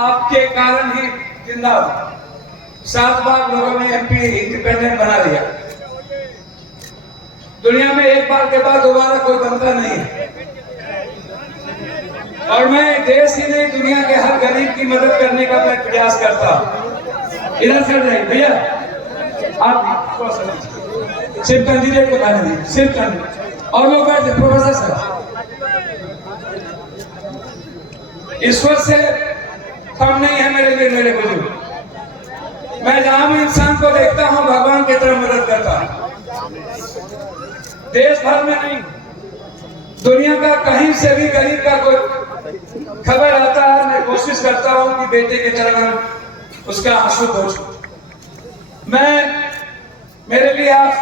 आपके कारण ही जिंदा हूं। 7 बार लोगों ने एमपी इंडिपेंडेंट बना दिया। दुनिया में एक बार के बाद दोबारा कोई बनता नहीं है। और मैं देश ही नहीं दुनिया के हर गरीब की मदद करने का मैं प्रयास करता हूं। इधर से जाइए भैया, आप सिर्फ कैंडिडेट को खाने दीजिए, सिर्फ कैंडिडेट और लोग बैठे। प्रोफेसर सर, ईश्वर से कम नहीं है मेरे लिए मेरे बुजुर्ग। मैं जहां भी इंसान को देखता हूं भगवान की तरह मदद करता हूं। देश भर में नहीं, दुनिया का कहीं से भी गरीब का कोई खबर आता है, मैं कोशिश करता हूं कि बेटे के चरण उसका आंसू पोंछूं। मेरे लिए आप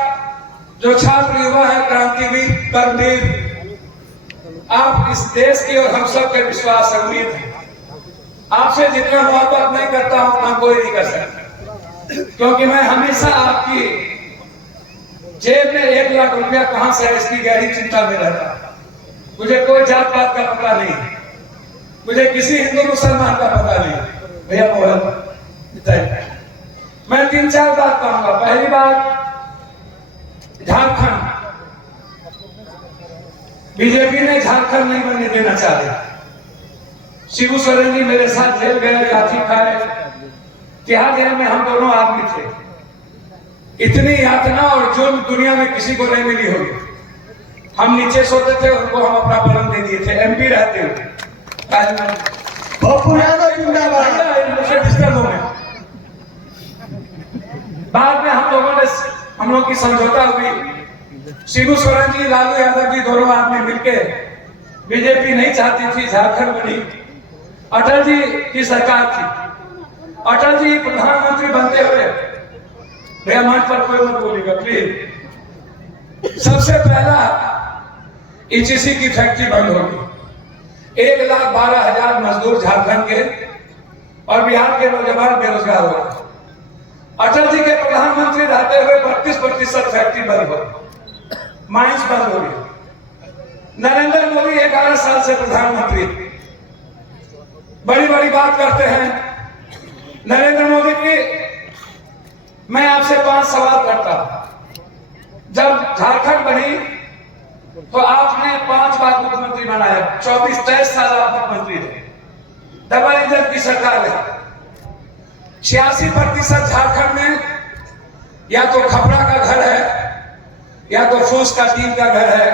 जो छात्र युवा है, क्रांतिवीर, कर्मवीर, आप इस देश की और हम सब के विश्वास है, उम्मीद है। आपसे जितना मोहब्बत नहीं करता हूं उतना कोई नहीं कर सकता, क्योंकि मैं हमेशा आपकी जेब में 1 लाख रुपया कहां से है इसकी गहरी चिंता में रहता। मुझे कोई जात पात का पता नहीं, मुझे किसी हिंदू मुसलमान का पता नहीं। भैया मोहन, मैं 3-4 बात कहूंगा। पहली बात, झारखंड, बीजेपी ने झारखंड नहीं बनने देना चाह रही। शिबू सोरेन जी मेरे साथ जेल गए, लाठी खाए, तिहाड़ जेल में हम दोनों आदमी थे। इतनी यातना और जुल्म दुनिया में किसी को नहीं मिली होगी। हम नीचे सोते थे, उनको हम अपना पलंग दे दिए थे, एमपी रहते हुए। बाद में हम लोग की समझौता हुई। शिबू सोरेन जी, लालू यादव जी, दोनों आदमी मिलके, बीजेपी नहीं चाहती थी झारखंड बनी, अटल जी की सरकार थी। अटल जी प्रधानमंत्री बनते हुए, मेरा मंच पर कोई मत बोलेगा प्लीज, सबसे पहला ईटीसी की फैक्ट्री बंद होगी। 1,12,000 मजदूर झारखंड के और बिहार के नौजवान बेरोजगार हो गए। अटल जी के प्रधानमंत्री रहते हुए 32% फैक्ट्री बंद हो, माइंस बंद हो गई। नरेंद्र मोदी 11 साल से प्रधानमंत्री, बड़ी बड़ी बात करते हैं। नरेंद्र मोदी जी, मैं आपसे 5 सवाल करता हूं। जब झारखंड बनी तो आपने 5 बार मुख्यमंत्री बनाया, 24-23 साल आप मुख्यमंत्री रहे, डबल इंजन की सरकार है। 86% झारखंड में या तो खपड़ा का घर है या तो फूस का टीम का घर है।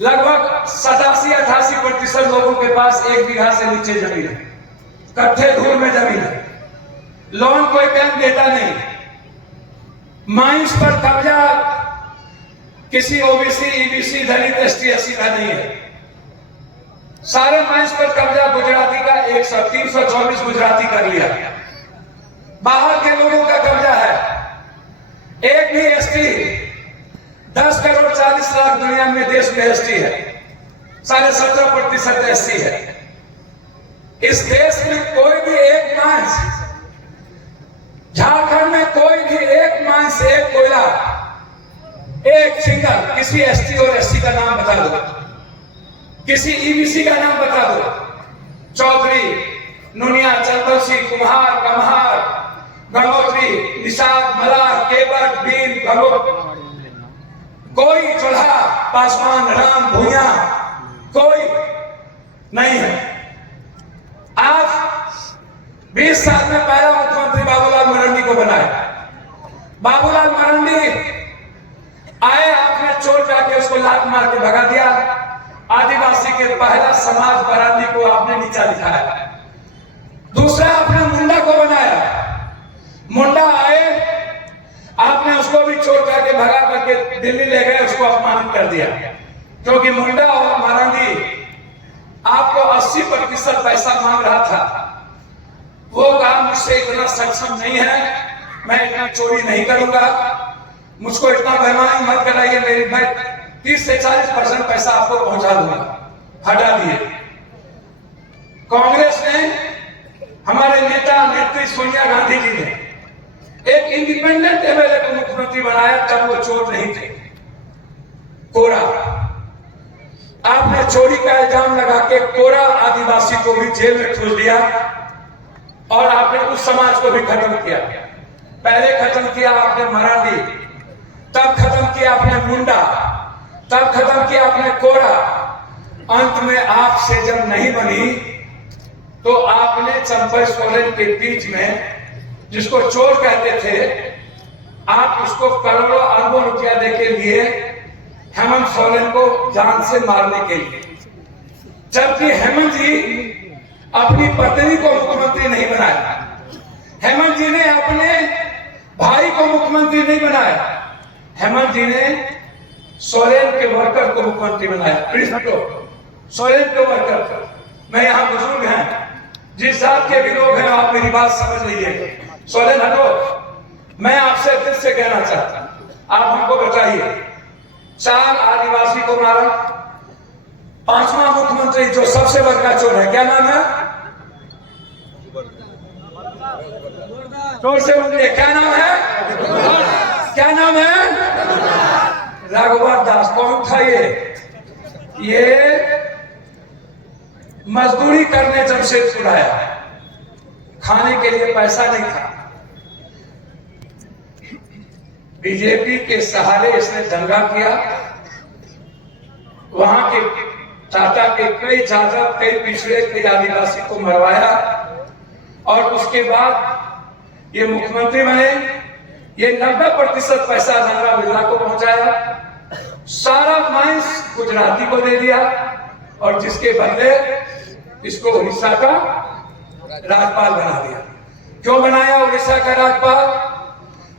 लगभग 87-88% लोगों के पास 1 बीघा से नीचे जमीन है, कट्ठे धूल में जमीन है। लोन कोई बैंक देता नहीं। माइंस पर कब्जा किसी ओबीसी, ईबीसी, दलित, एसटी, एससी का नहीं है। सारे माइंस पर कब्जा गुजराती का 324 गुजराती कर लिया। बाहर के लोगों का कब्जा है। एक भी एसटी, 10 करोड़ 40 लाख दुनिया में देश में एसटी है, 17.5% एससी है। इस देश में कोई भी एक माइंस, झारखंड में कोई भी एक माइंस, एक कोयला, एक सिंगल, किसी एसटी और एससी का नाम बता दो, किसी ईबीसी का नाम बता दो, चौधरी, नुनिया, चंदौसी, कुम्हार, कम्हार, गंगोत्री, निषाद, मलाह, केवट, बीन, भगत, कोई चौधा, पासवान, राम, भूया, कोई नहीं है। आज 20 साल में पहला मुख्यमंत्री बाबूलाल मरांडी को बनाया। बाबूलाल मरांडी आए, आपने चोर जाके उसको लात मार के भगा दिया। आदिवासी के पहला समाज मरांडी को आपने नीचा दिखाया। दूसरा, आपने मुंडा को बनाया। मुंडा आए, आपने उसको भी चोर जाके भगा करके दिल्ली ले गए, उसको अपमानित कर दिया। क्योंकि मुंडा और मरांडी आपको 80% पैसा मांग रहा था। वो कहा मुझसे इतना सक्षम नहीं है, मैं इतना चोरी नहीं करूंगा, मुझको इतना बेईमानी मत कराइए, मैं 30 से 40% पैसा आपको पहुंचा दूंगा। हटा दिए। कांग्रेस ने, हमारे नेता नेत्री सोनिया गांधी जी ने एक इंडिपेंडेंट एमएलए को मुख्यमंत्री बनाया, जब वो चोर नहीं थे। कोरा, आपने चोरी का इल्जाम लगा के कोरा आदिवासी को भी जेल में ठूस दिया। और आपने उस समाज को भी खत्म किया। पहले खत्म किया आपने मराठी, तब खत्म किया आपने मुंडा, तब खत्म किया आपने कोरा। अंत में आपसे जब नहीं बनी तो आपने चंपई सोरेन के बीच में, जिसको चोर कहते थे, आप उसको करोड़ों अरबों रुपया देके लिए हेमंत सोरेन को जान से मारने के लिए। जबकि हेमंत जी अपनी पत्नी को मुख्यमंत्री नहीं बनाया, हेमंत जी ने अपने भाई को मुख्यमंत्री नहीं बनाया, हेमंत जी ने सोरेन के वर्कर को मुख्यमंत्री बनाया। प्लीज हटो, सोरेन के वर्कर। मैं यहाँ बुजुर्ग हैं, जिस जात के भी लोग हैं आप मेरी बात समझ लीजिए। सोरेन हटो, मैं आपसे दिल से कहना चाहता हूं, आप हमको बताइए, 4 आदिवासी को मारा, 5वां मुख्यमंत्री जो सबसे बड़का चोर है, क्या नाम है? चोर से बोलिए, क्या नाम है? क्या नाम है? रघुवर दास। कौन था ये मजदूरी करने जमशेदपुर आया, खाने के लिए पैसा नहीं था। बीजेपी के सहारे इसने दंगा किया, वहां के टाटा के कई जादव, कई पिछड़े, कई आदिवासी को मरवाया और उसके बाद ये मुख्यमंत्री बने। ये 90% पैसा नंगा बिरला को पहुंचाया, सारा माइंस गुजराती को दे दिया और जिसके बदले इसको उड़ीसा का राज्यपाल बना दिया। क्यों बनाया उड़ीसा का राज्यपाल?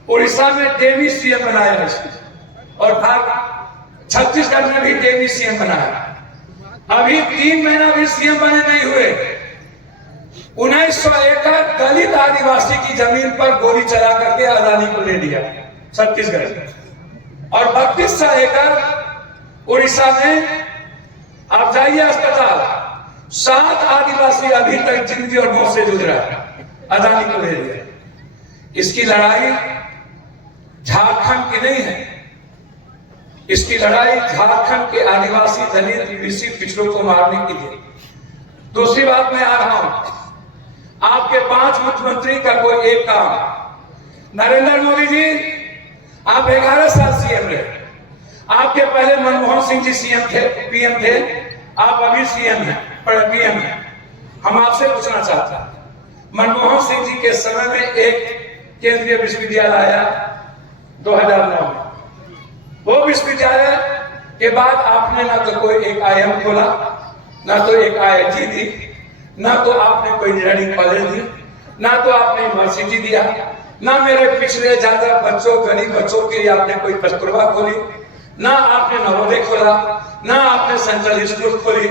उड़ीसा में डेमी सीएम बनाया इसको और छत्तीसगढ़ में भी डेमी सीएम बनाया। अभी 3 महीना भी सीएम बने नहीं हुए, 1900 एकड़ दलित आदिवासी की जमीन पर गोली चला करके अदानी को ले दिया छत्तीसगढ़। और 3200 एकड़ उड़ीसा में, आप जाइए अस्पताल, 7 आदिवासी अभी तक जिंदगी और मौत से जूझ रहा है, अदानी को ले दिया। इसकी लड़ाई झारखंड की नहीं है, इसकी लड़ाई झारखंड के आदिवासी, दलित, ओबीसी पिछड़ों को मारने के लिए। दूसरी बात मैं आ रहा हूं, आपके 5 मुख्यमंत्री का कोई एक काम। नरेंद्र मोदी जी आप 11 साल सीएम रहे, आपके पहले मनमोहन सिंह जी सीएम थे, पीएम थे, आप अभी सीएम हैं, पीएम हैं। हम आपसे पूछना चाहता हैं, मनमोहन सिंह जी के समय में एक केंद्रीय विश्वविद्यालय आया 2009 में, वो विश्वविद्यालय के बाद आपने ना तो कोई एक आईएम खोला, ना तो एक आईआईटी दी, ना तो आपने कोई इंजीनियरिंग कॉलेज दी, ना तो आपने यूनिवर्सिटी दिया, ना मेरे पिछले ज्यादा बच्चों, गरीब बच्चों के लिए आपने कोई कस्तूरबा खोली, ना आपने नवोदय खोला, ना आपने सेंट्रल स्कूल खोली,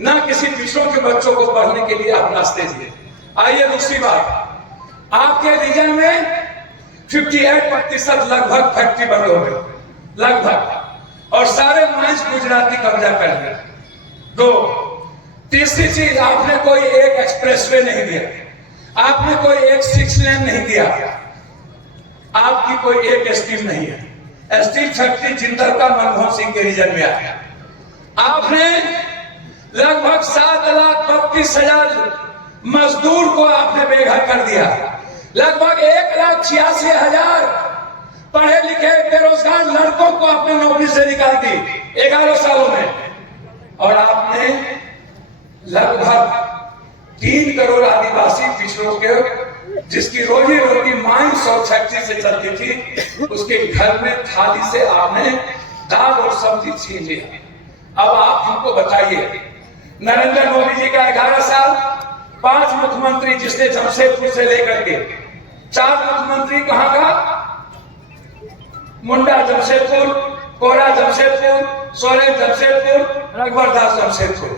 ना किसी पिछड़ों के बच्चों को पढ़ने के लिए आप रास्ते दिए। आइए दूसरी बात, आपके रीजन में 58% लगभग फैक्ट्री बंद हो गई, लगभग, और सारे माइंस गुजराती कब्जा कर लिया। 2, तीसरी चीज, आपने कोई एक एक्सप्रेसवे नहीं दिया, आपने कोई एक 6 लेन नहीं दिया, आपकी कोई एक स्टील नहीं है। स्टील फैक्ट्री जिंदल का मनमोहन सिंह के रीजन में आया। आपने लगभग 7,32,000 मजदूर को आपने बेघर कर दिया, लगभग 1,86,000 पढ़े लिखे बेरोजगार लड़कों को आपने नौकरी से निकाल दी 11 सालों में, और आपने लगभग 3 करोड़ आदिवासी पिछड़ों के, जिसकी रोजी रोटी माइंस और फैक्ट्री से चलती थी, उसके घर में थाली से आपने दाल और सब्जी छीन लिया। अब आप हमको बताइए, नरेंद्र मोदी जी का 11 साल, 5 मुख्यमंत्री, जिसने जमशेदपुर से लेकर के 4 मुख्यमंत्री कहां का? मुंडा जमशेदपुर, कोरा जमशेदपुर, सोरेन जमशेदपुर, रघुवर दास जमशेदपुर,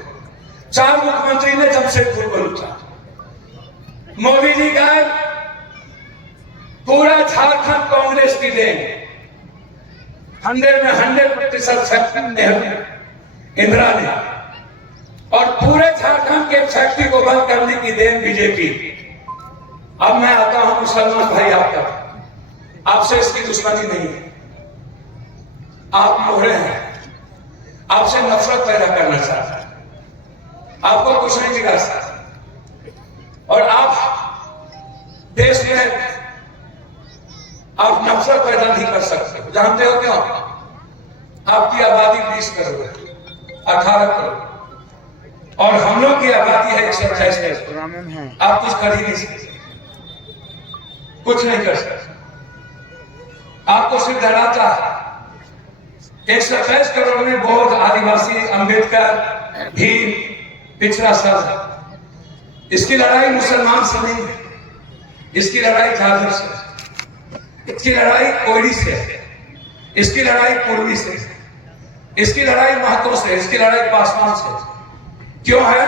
4 मुख्यमंत्री ने जमशेदपुर को लूटा। मोदी जी का पूरा झारखंड कांग्रेस की देन, 100 में 100% फैक्ट्री इंदिरा ने, और पूरे झारखंड के फैक्ट्री को बंद करने की देन बीजेपी। अब मैं आता हूं मुसलमान भाई, आपसे इसकी दुश्मनी नहीं है, आप मोहरे हैं, आपसे नफरत पैदा करना चाहते हैं, आपको कुछ नहीं जिगा सकते, और आप देश में आप नफरत पैदा नहीं कर सकते। जानते हो क्यों? आपकी आबादी 20 करोड़ है, 18 करोड़, और हम लोग की आबादी है 128 करोड़। आप कुछ कर ही नहीं सकते, कुछ नहीं कर सकते। आपको सिर्फ डराता है। 128 करोड़ में बौद्ध, आदिवासी, अंबेडकर, भील, पिछड़ा सब है। इसकी लड़ाई मुसलमान से नहीं है, इसकी लड़ाई जादव से, इसकी लड़ाई कोयरी से, इसकी लड़ाई पूर्वी से, इसकी लड़ाई महतो से, इसकी लड़ाई पासवान से। क्यों है?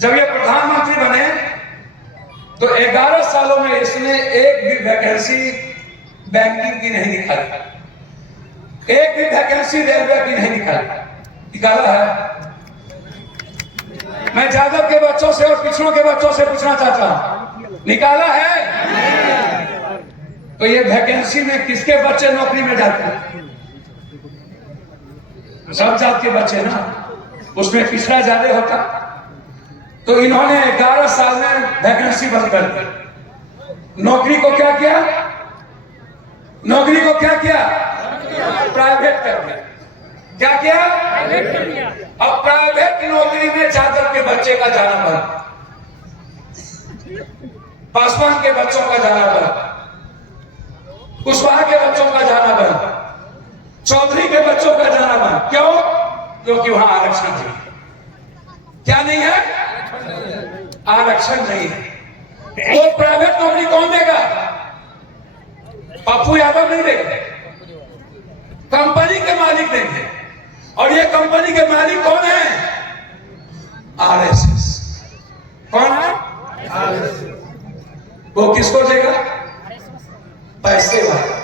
जब ये प्रधानमंत्री बने तो 11 सालों में इसने एक भी वैकेंसी बैंकिंग की नहीं निकाली, एक भी वैकेंसी रेलवे की नहीं निकाला है। मैं जादव के बच्चों से और पिछड़ों के बच्चों से पूछना चाहता हूं, निकाला है? तो ये वैकेंसी में किसके बच्चे नौकरी में जाते हैं? सब जात के बच्चे ना, उसमें पिछड़ा ज्यादा होता। तो इन्होंने 11 साल में वैकेंसी बंद कर दी। नौकरी को क्या किया? नौकरी को क्या किया? प्राइवेट कर दिया। क्या किया? प्राइवेट कर दिया। अब प्राइवेट नौकरी में जादव के बच्चे का जाना बंद, पासवान के बच्चों का जाना बंद, कुशवाहा के बच्चों का जाना बंद, चौधरी के बच्चों का जाना बंद। क्यों? क्योंकि वहां आरक्षण नहीं है। क्या नहीं है? आरक्षण नहीं है। वो प्राइवेट नौकरी कौन देगा? पप्पू यादव नहीं देगा, कंपनी के मालिक देंगे। और ये कंपनी के मालिक कौन है? आरएसएस। कौन है? आरएसएस। वो किसको देगा? पैसे वाला।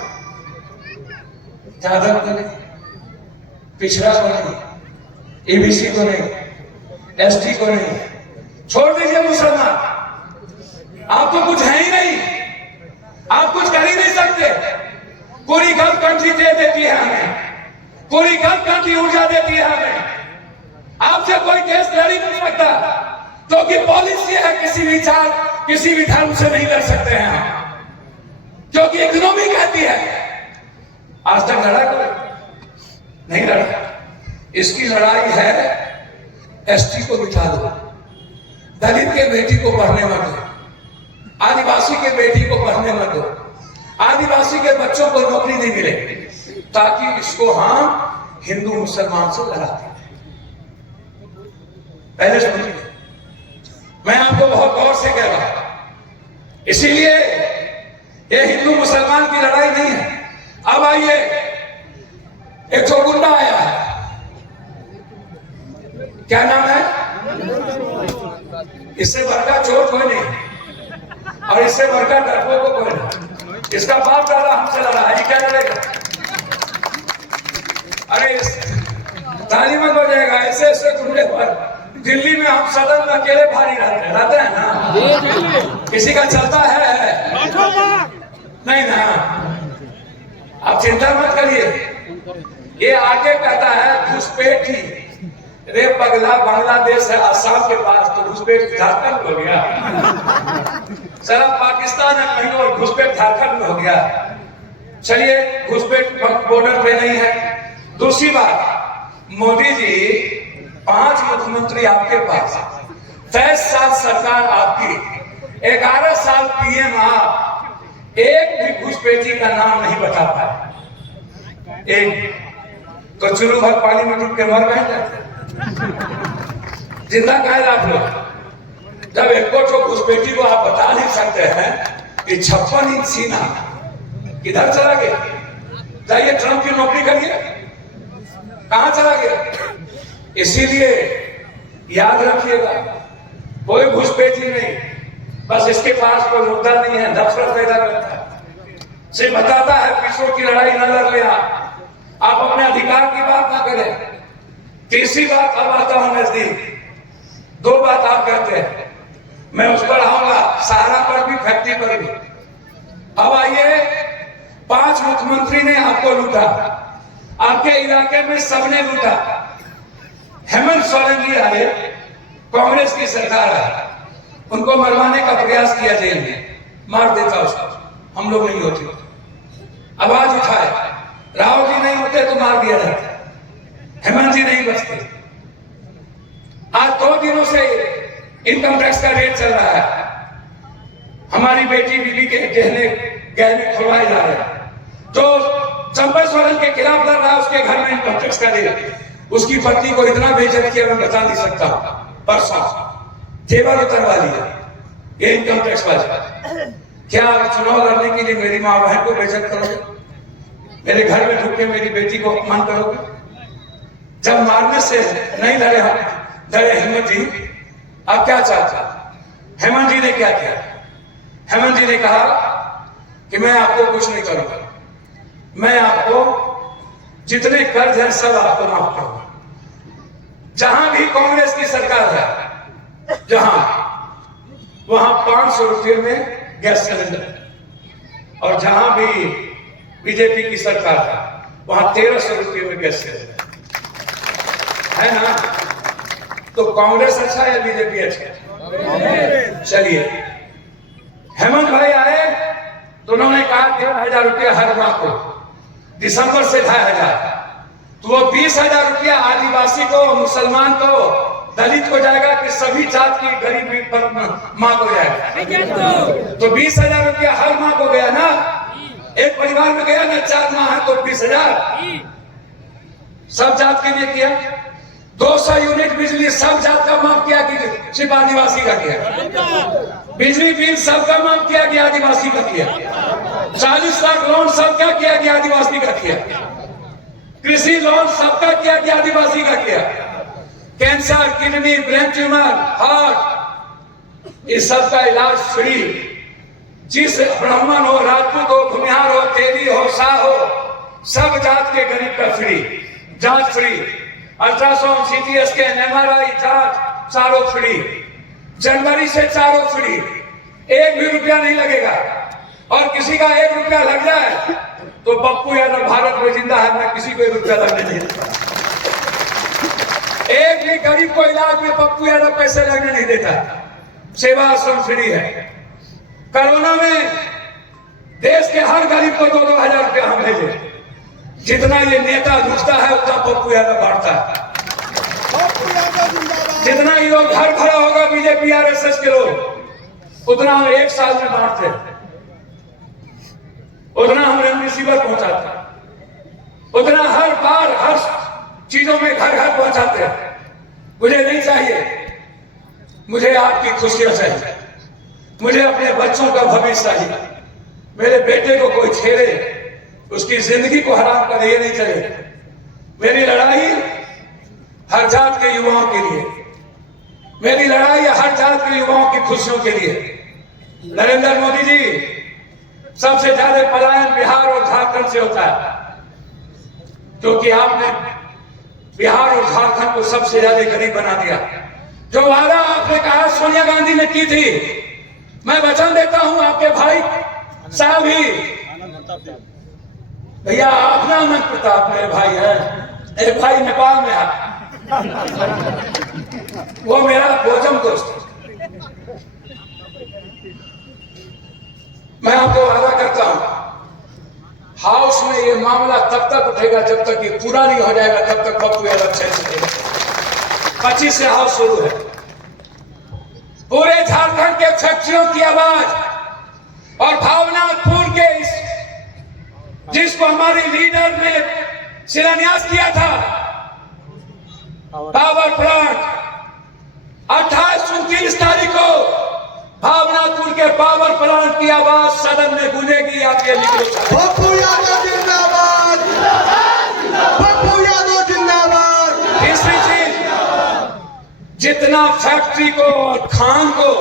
जादव को नहीं, पिछड़ा को नहीं, एबीसी को नहीं, एसटी को नहीं। छोड़ दीजिए मुसलमान, आपको कुछ है ही नहीं, आप कुछ कर ही नहीं सकते। पूरी गल्फ कंट्री दे देती है हमें, पूरी गल्फ कंट्री ऊर्जा देती है हमें। आपसे कोई देश लड़ ही नहीं सकता, क्योंकि पॉलिसी है किसी भी जात, किसी भी धर्म से नहीं लड़ सकते हैं हम, क्योंकि इकोनॉमी कहती है। आज तक लड़ा कोई नहीं लड़ा। इसकी लड़ाई है एसटी को बिठा दो, दलित के बेटी को पढ़ने मत दो, आदिवासी के बेटी को पढ़ने मत दो, आदिवासी के बच्चों को नौकरी नहीं मिले, ताकि इसको हम हिंदू मुसलमान से लड़ाते हैं। पहले समझिए, मैं आपको बहुत गौर से कह रहा हूं। इसीलिए ये हिंदू मुसलमान की लड़ाई नहीं है। अब आइए, एक तो गुंडा आया है, क्या नाम है? इससे बड़का चोर कोई नहीं, और इससे बड़का डरपोक को कोई नहीं। इसका बाप दादा हमसे लड़ा है, ये क्या लड़ेगा? अरे ताली मत बजाएगा। ऐसे ऐसे गुंडे पर दिल्ली में हम सदन में अकेले भारी रहते हैं ना, किसी का चलता है नहीं ना। आप चिंता मत करिए, ये आगे कहता है घुसपैठी। रे पगला, बांग्लादेश है आसाम के पास, तो घुसपैठ झारखंड हो गया। चला पाकिस्तान है कहीं और, घुसपैठ झारखंड में हो गया। चलिए, घुसपैठ बॉर्डर पे नहीं है। दूसरी बात, मोदी जी 5 मुख्यमंत्री आपके पास, 23 साल सरकार आपकी, 11 साल पीएम आप, एक भी घुसपैठी का नाम नहीं बता पाए। एक तो चुरू भर पानी में डूब के मर गए, जिंदा कहे आप लोग। जब एक घुसपैठी को आप बता नहीं सकते हैं कि 56 इंच सीना किधर चला गया? जाइए ट्रंप की नौकरी करिए, कहां चला गया? इसीलिए याद रखिएगा, कोई घुसपैठी नहीं, बस इसके पास कोई मुद्दा नहीं है, नफरत पैदा करता है, सिर्फ बताता है पिछड़ों की लड़ाई न लड़ लिया, आप अपने अधिकार की बात ना करें। तीसरी बात, अब आता हूं नजदीक। 2 बात आप कहते हैं, मैं उस पर आऊंगा, सहारा पर भी, फैक्ट्री पर भी। अब आइए, 5 मुख्यमंत्री ने आपको लूटा, आपके इलाके में सबने लूटा। हेमंत सोरेन जी आए, कांग्रेस की सरकार है, उनको मरवाने का प्रयास किया जेल में। मार देता उसको, हम लोग नहीं होते। आवाज उठाए, राहुल जी नहीं होते तो मार दिया जाता, हेमंत जी नहीं बचते। आज 2 दिनों से इनकम टैक्स का रेट चल रहा है, हमारी बेटी बीवी के गहने खुलवाए जा रहे हैं। जो चंपा सोरेन के खिलाफ लड़ रहा है उसके घर में इनकम टैक्स का रेट, उसकी पत्नी को इतना बेइज्जत किया मैं बता नहीं सकता। परसों जेवर उतरवा लिया, ये इनकम टैक्स वाले। क्या चुनाव लड़ने के लिए मेरी माँ बहन को बेइज्जत करोगे? मेरे घर में ढुक के मेरी बेटी को अपमान करोगे? जब मारने से नहीं लड़े हेमंत जी, अब क्या चाहता? हेमंत जी ने क्या किया? हेमंत जी ने कहा कि मैं आपको कुछ नहीं करूंगा, मैं आपको जितने कर्ज है सब आपको माफ करूंगा। जहां भी कांग्रेस की सरकार है, जहां वहां 500 रुपये में गैस सिलेंडर, और जहां भी बीजेपी की सरकार है वहां 1300 रुपये में गैस सिलेंडर है ना। तो कांग्रेस अच्छा या बीजेपी अच्छा? चलिए, हेमंत भाई आए तो उन्होंने कहा 15,000 रुपया हर माह को, दिसंबर से 2,500, तो वो 20,000 रुपया आदिवासी को, मुसलमान को, दलित को जाएगा कि सभी जात की गरीब माँ को जाएगा? तो 20,000 रुपया हर माह को गया ना, एक परिवार में गया ना, 4 माह है तो 20,000 सब जात के लिए किया। 200 यूनिट बिजली सब जात का माफ किया कि सिर्फ आदिवासी का किया? बिजली बिल सबका माफ किया कि आदिवासी का किया? 40 लाख लोन सबका किया कि आदिवासी का किया? कृषि लोन सबका किया कि आदिवासी का किया? Cancer, kidney, brain tumour, heart, इस सबका इलाज फ्री। जिस ब्राह्मण हो, राजपूत हो, भूमिहार हो, तेली हो, शाह हो, सब जात के गरीब का फ्री, जांच free, ultrasound, CT scan, MRI जांच चारों फ्री, जनवरी से चारों फ्री, 1 भी रुपया नहीं लगेगा। और किसी का 1 रुपया लग जाए तो पप्पू यादव भारत में जिंदा है, मैं किसी को 1 रुपया लगने नहीं देता। एक भी गरीब को इलाज में पप्पू यादव पैसे लगने नहीं देता। सेवा आश्रम फ्री है। कोरोना में देश के हर गरीब को 2-2 हजार रुपया हम भेजे। जितना ये नेता घुसता है उतना पप्पू यादव बांटता है। जितना ये लोग घर खड़ा होगा बीजेपी RSS के लोग, उतना हम 1 साल में बांटते, उतना हम रेमडेसिविर पहुंचाते, उतना हर बार हर चीजों में घर घर पहुंचाते हैं। मुझे नहीं चाहिए, मुझे आपकी खुशियां चाहिए, मुझे अपने बच्चों का भविष्य चाहिए। मेरे बेटे को कोई छेड़े, उसकी जिंदगी को हराम करे, ये नहीं चलेगा। मेरी लड़ाई हर जात के युवाओं के लिए, मेरी लड़ाई हर जात के युवाओं की खुशियों के लिए। नरेंद्र मोदी जी, सबसे ज्यादा पलायन बिहार और झारखंड से होता है, क्योंकि आपने बिहार और झारखंड को सबसे ज्यादा गरीब बना दिया। जो वादा आपने कहा सोनिया गांधी ने की थी, मैं वचन देता हूं आपके भाई साहब ही, भैया आप ना अनंत प्रताप मेरे भाई है, एक भाई नेपाल में है, वो मेरा भोजन दोस्त। मैं आपको वादा करता हूं, हाउस में ये मामला तब तक उठेगा जब तक ये पूरा नहीं हो जाएगा, तब तक पप्पू यादव चल सकेगा। 25 से हाउस शुरू है। पूरे झारखंड के फैक्ट्रियों की आवाज और भावनापुर के जिसको हमारे लीडर ने शिलान्यास किया था, पावर प्लांट, 28-29 तारीख को भावनापुर के पावर प्लांट की आवाज सदन में गूंजेगी। आपके पप्पू यादव जिंदाबाद, पप्पू यादव जिंदाबाद। तीसरी चीज, जितना फैक्ट्री को और खान को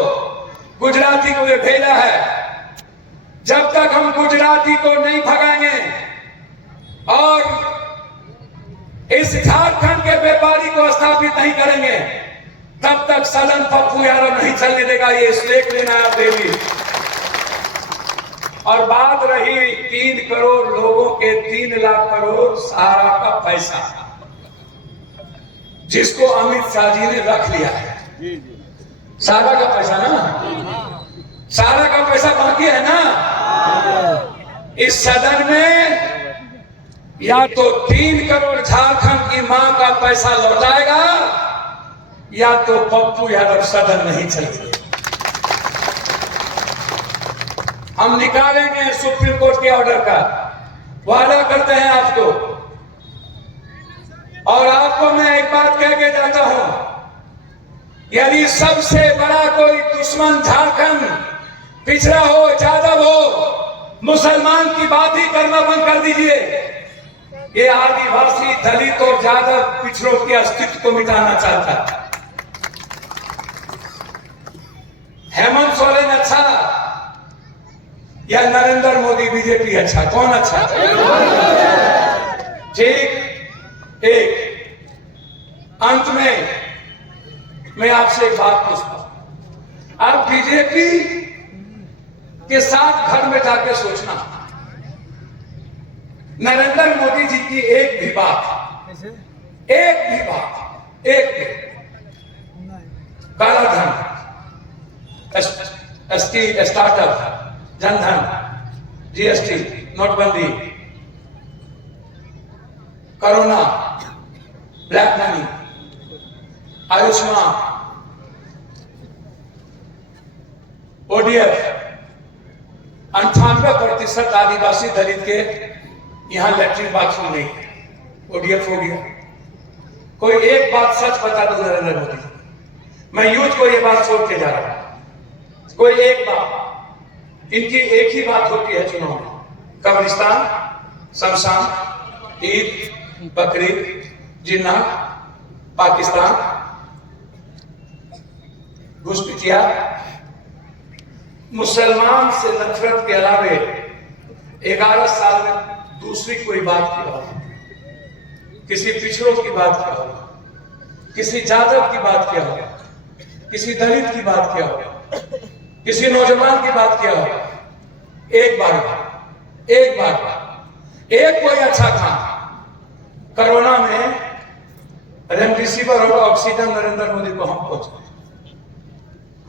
गुजराती को भेजा है, जब तक हम गुजराती को नहीं भगाएंगे और इस झारखंड के व्यापारी को स्थापित नहीं करेंगे, तब तक सदन पप्पू यादव नहीं चलने देगा। ये स्टेक लेना है देवी। और बात रही 3 करोड़ लोगों के 3 लाख करोड़ सहारा का पैसा, जिसको अमित शाह जी ने रख लिया है। सहारा का पैसा ना, सारा का पैसा बाकी है ना। इस सदन में या तो 3 करोड़ झारखंड की मां का पैसा लौटाएगा या तो पप्पू यादव सदन नहीं चलेंगे। हम निकालेंगे सुप्रीम कोर्ट के ऑर्डर का, वादा करते हैं आपको। और आपको मैं एक बात कह के जाता हूं, यदि सबसे बड़ा कोई दुश्मन झारखंड पिछड़ा हो, यादव हो, मुसलमान की बात ही करना बंद कर दीजिए। ये आदिवासी, दलित और यादव पिछड़ों के अस्तित्व को मिटाना चाहता है। हेमंत सोरेन अच्छा या नरेंद्र मोदी बीजेपी अच्छा? कौन अच्छा? ठीक। एक अंत में मैं आपसे एक बात पूछता हूं, आप बीजेपी के साथ घर में जाके सोचना, नरेंद्र मोदी जी की एक भी बात, एक भी काला धन, स्टार्टअप, जनधन, जीएसटी, नोटबंदी, corona, black money, Ayushman, ODF, 98% आदिवासी दलित के यहां लैट्रिन बाथरूम नहीं है, ओडीएफ हो गया। कोई एक बात सच बता दो नरेंद्र मोदी, मैं यूथ को ये बात छोड़ के जा रहा हूं। कोई एक बात, इनकी एक ही बात होती है चुनाव में, कब्रिस्तान, शमशान, ईद, बकरीद, जिन्ना, पाकिस्तान, घुसपैठिया, मुसलमान से नफरत के अलावे 11 साल में दूसरी कोई बात किया हो, किसी पिछड़ों की बात किया हो, किसी यादव की बात किया हो, किसी दलित की बात किया हो, किसी नौजवान की बात किया हो, एक बार एक कोई अच्छा काम। कोरोना में रेमडेसिविर और ऑक्सीजन नरेंद्र मोदी को हम पहुंचाए,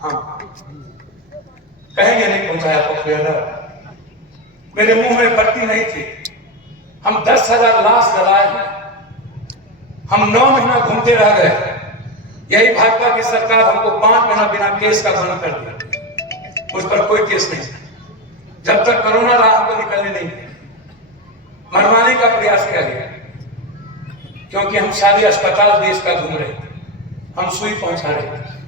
हम कहेंगे नहीं पहुंचाया पप्पू यादव। मेरे मुंह में पट्टी नहीं थी, हम 10,000 लाश जलाए हैं, हम 9 महीना घूमते रह गए। यही भाजपा की सरकार हमको 5 महीना बिना केस का बंद कर दिया, उस पर कोई केस नहीं। जब तक कोरोना रहा हमको निकलने नहीं दिया, मरवाने का प्रयास किया गया, क्योंकि हम सारे अस्पताल देश का घूम रहे थे, हम सुई पहुंचा रहे थे।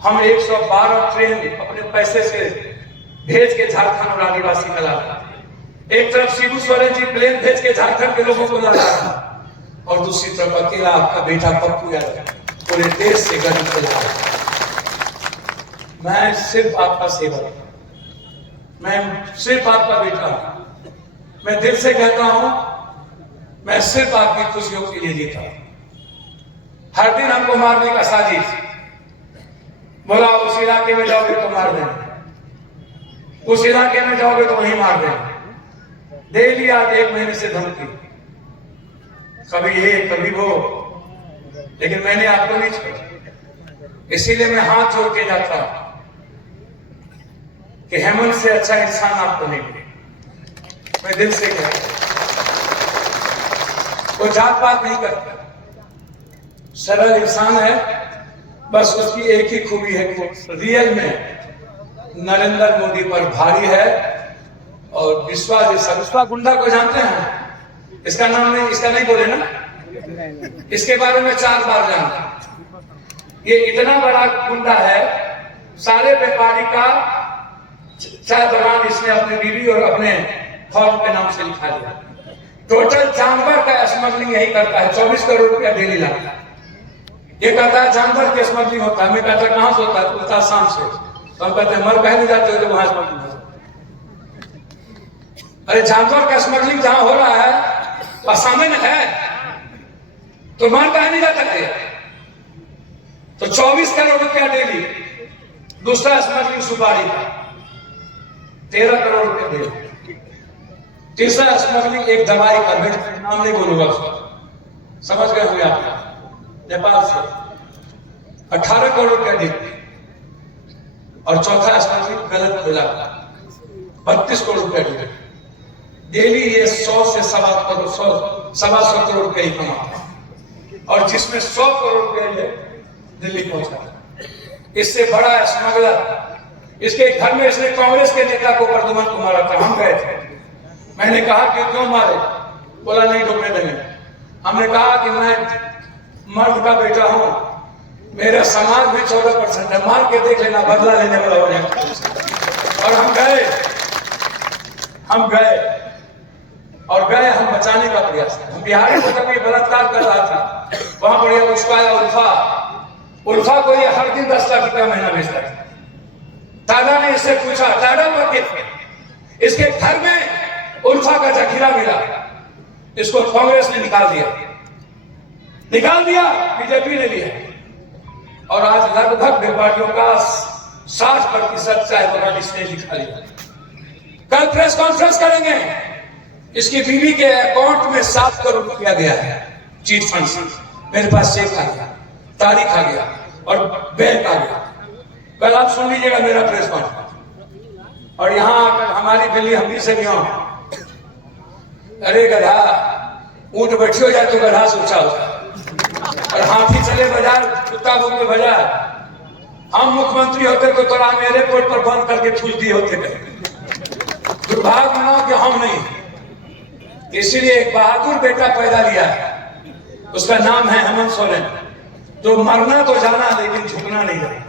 हम 112 ट्रेन अपने पैसे से भेज के झारखंड और आदिवासी में ला रहे थे। एक तरफ शिबू सोरेन जी प्लेन भेज के झारखंड के लोगों को ला रहा था, और दूसरी तरफ अकेला आपका बेटा पप्पू यादव पूरे देश से गरीब को ला रहा। मैं सिर्फ आपका सेवक, मैं सिर्फ आपका बेटा हूं। मैं दिल से कहता हूं, मैं सिर्फ आपकी खुशियों के लिए जीता हूं। हर दिन हमको मारने का साजिश, बोला उस इलाके में जाओगे तो मार देंगे, उस इलाके में जाओगे तो वहीं मार देंगे। दे लिया 1 महीने से धमकी, कभी ये कभी वो, लेकिन मैंने आपको नहीं छोड़ा। इसीलिए मैं हाथ जोड़ के जाता हूं कि हेमंत से अच्छा इंसान आपको नहीं मिले। मैं दिल से कहता हूं, वो जात पात नहीं करता, सरल इंसान है। बस उसकी एक ही खूबी है कि रियल में नरेंद्र मोदी पर भारी है। और विश्वा गुंडा को जानते हैं? इसका नाम नहीं, इसका नहीं बोले ना, इसके बारे में 4 बार जानते। ये इतना बड़ा गुंडा है, सारे व्यापारी का चाय बगान इसने अपने बीवी और अपने फॉर्म के नाम से लिखा दिया। टोटल जानवर का स्मगलिंग यही करता है, 24 करोड़ रुपया डेली लाता है। ये कहता है जानवर के स्मगलिंग होता है, मैं कहता कहां से होता है? बोलता शाम से। तो हम कहते हैं मर कहने जाते हो तो वहां स्मगलिंग होता है। अरे जानवर का स्मगलिंग जहां हो रहा है आसामी में है, तो मर कहने जाता है। तो 24 करोड़ रुपया डेली। दूसरा स्मगलिंग सुपारी का 13 करोड़ रुपया डेली। तीसरा स्मगलिंग एक दवाई का, मैं नाम नहीं बोलूंगा उसका, समझ गए होंगे आप, नेपाल से 18 करोड़ रुपया डेली। और चौथा स्थान भी गलत मिला, 32 करोड़ रुपए मिले। डेली ये 100 से सवा सौ करोड़ रुपए ही कमाता है, और जिसमें 100 करोड़ रुपए ये दिल्ली पहुंचा। इससे बड़ा स्मगलर, इसके घर में इसने कांग्रेस के नेता को प्रद्युमन को मारा था। हम गए थे, मैंने कहा कि क्यों मारे, बोला नहीं डूबने देंगे। हमने कहा कि मैं मर्द का बेटा हूं, मेरा समाज में 14% है, मार के देख लेना, बदला लेने वाला हो जाएगा। और हम गए हम बचाने का प्रयास। हम बिहार में जब ये बलात्कार कर रहा था, वहां पर यह उसका उल्फा को ये हर दिन 10 लाख रुपया महीना भेजता था। दादा ने इससे पूछा, दादा पर इसके घर में उल्फा का जखीरा मिला, इसको कांग्रेस ने निकाल दिया, बीजेपी ने लिया, और आज लगभग व्यापारियों का 60% चाय बगान इसने लिखा लिया। कल प्रेस कॉन्फ्रेंस करेंगे, इसकी बीवी के अकाउंट में 7 करोड़ रुपया गया है चीट फंड से। मेरे पास चेक आ गया, तारीख आ गया और बैंक आ गया। कल आप सुन लीजिएगा मेरा प्रेस कॉन्फ्रेंस। और यहाँ आकर हमारी दिल्ली हमदी से भी हो, अरे गधा, ऊंट बैठी हो जाए तो गधा सोचा होता, और हाथी चले बाजार, कुत्ता भूखे बाजार। हम मुख्यमंत्री होते तो तोरा मेरे कोर्ट पर बंद करके ठूस दिए होते। दुर्भाग्य मनाओ कि हम नहीं। इसीलिए एक बहादुर बेटा पैदा लिया है, उसका नाम है हेमंत सोरेन, जो मरना तो जाना लेकिन झुकना नहीं जाना,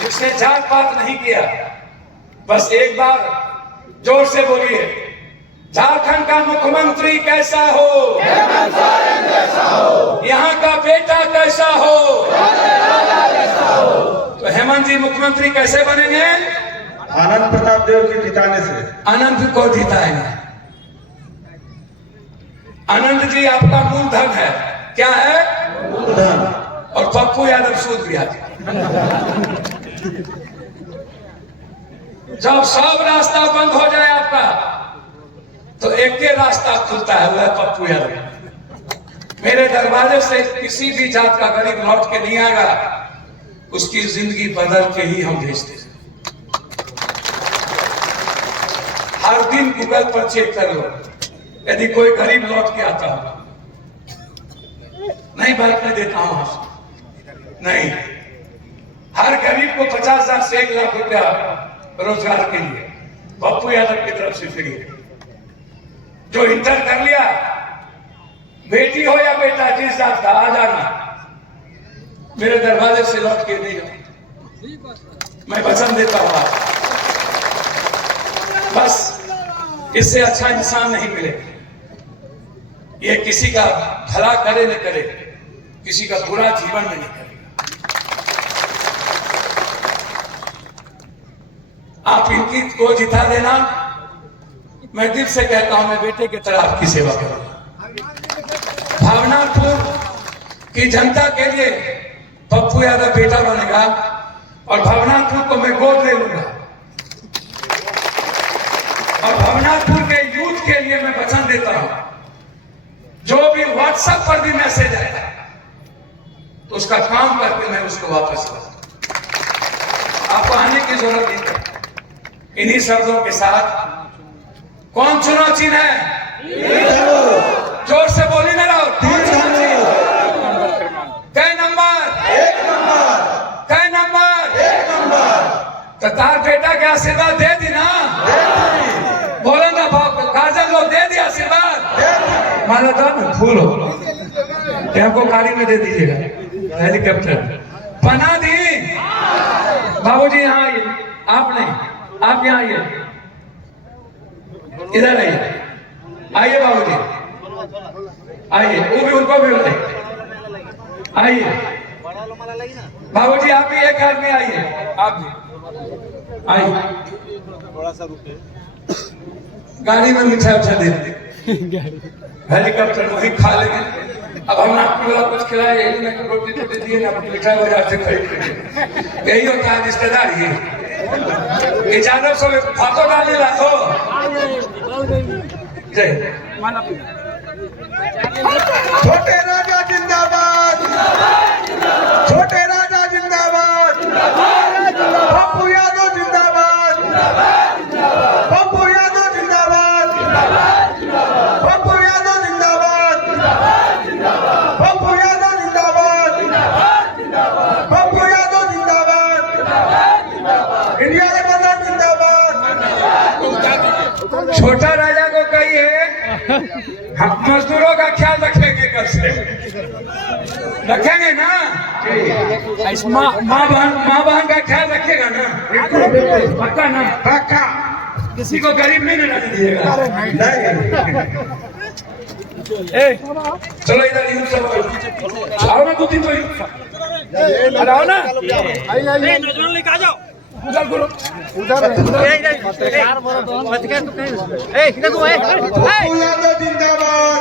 जिसने जात पात नहीं किया। बस एक बार जोर से बोलिए, झारखंड का मुख्यमंत्री कैसा हो, यहाँ का बेटा कैसा हो। तो हेमंत जी मुख्यमंत्री कैसे बनेंगे? आनंद प्रताप देव के जिताने से। आनंद को जिताएंगे। आनंद जी आपका मूलधन है, क्या है? मूलधन। और पप्पू यादव सूद ब्याज। जब सब रास्ता बंद हो जाए आपका, तो एक ही रास्ता खुलता है, वह पप्पू यादव। मेरे दरवाजे से किसी भी जात का गरीब लौट के नहीं आएगा, उसकी जिंदगी बदल के ही हम भेजते हैं। हर दिन गूगल पर चेक कर लो, यदि कोई गरीब लौट के आता हो, नहीं बात नहीं देता हूं नहीं, हर गरीब को 50,000 से 1 लाख रुपया रोजगार के लिए पप्पू यादव की तरफ से फ्री। जो इंटर कर लिया, बेटी हो या बेटा, जिस जात का, आ जाना, मेरे दरवाजे से लौट के नहीं जाओ, मैं वचन देता हूं। बस इससे अच्छा इंसान नहीं मिलेगा। ये किसी का भला करे न करे, किसी का बुरा जीवन में नहीं करेगा। आप इनकी को जिता देना, मैं दिल से कहता हूं, मैं बेटे की तरह आपकी सेवा करूंगा। भावनापुर की जनता के लिए पप्पू यादव बेटा बनेगा, और भावनापुर को मैं गोद ले लूंगा, और भावनापुर के यूथ के लिए मैं वचन देता हूं, जो भी व्हाट्सएप पर भी मैसेज आएगा तो उसका काम करके मैं उसको वापस करूंगा। आपको आने की जरूरत नहीं है। इन्हीं शब्दों के साथ, कौन चुनाव चिन्ह है? जोर से बोली ना रहो। कै नंबर? 1 नंबर। कै नंबर? 1 नंबर। तो तार बेटा के आशीर्वाद दे दी ना? बोलो ना, गार्जियन लोग दे दिया आशीर्वाद। माना था ना, फूल हो को गाड़ी में दे दीजिएगा, हेलीकॉप्टर बना दी। बाबूजी यहाँ आइए, आप नहीं, आप यहाँ आइए, इधर आइए, आइए बाबूजी, आइए, वो भी उनको भी आइए। बाबूजी आप भी एक आदमी आइए, आप भी आइए, थोड़ा सा रुके, गाड़ी में मिठाई उठा दे, हेलीकॉप्टर वही खा लेंगे। अब हम आपको वाला कुछ खिलाए, यही ना रोटी तो दे दिए ना, मिठाई बाजार से खरीद के। यही होता है रिश्तेदारी। ये यादव सब फोटो डाले ला तो जय छोटे राजा जिंदाबाद, छोटे राजा जिंदाबाद। छोटा राजा को कहिए हम मजदूरों का ख्याल रखेंगे कल से, रखेंगे ना? माँ बहन का ख्याल रखेगा ना? पक्का ना? पक्का किसी को गरीब नहीं रहने दीजिएगा। नहीं चलो इधर सब आओ ना, 2-3 तो आओ ना, नौजवान लेके आ जाओ। उधर बोलो, यादव जिंदाबाद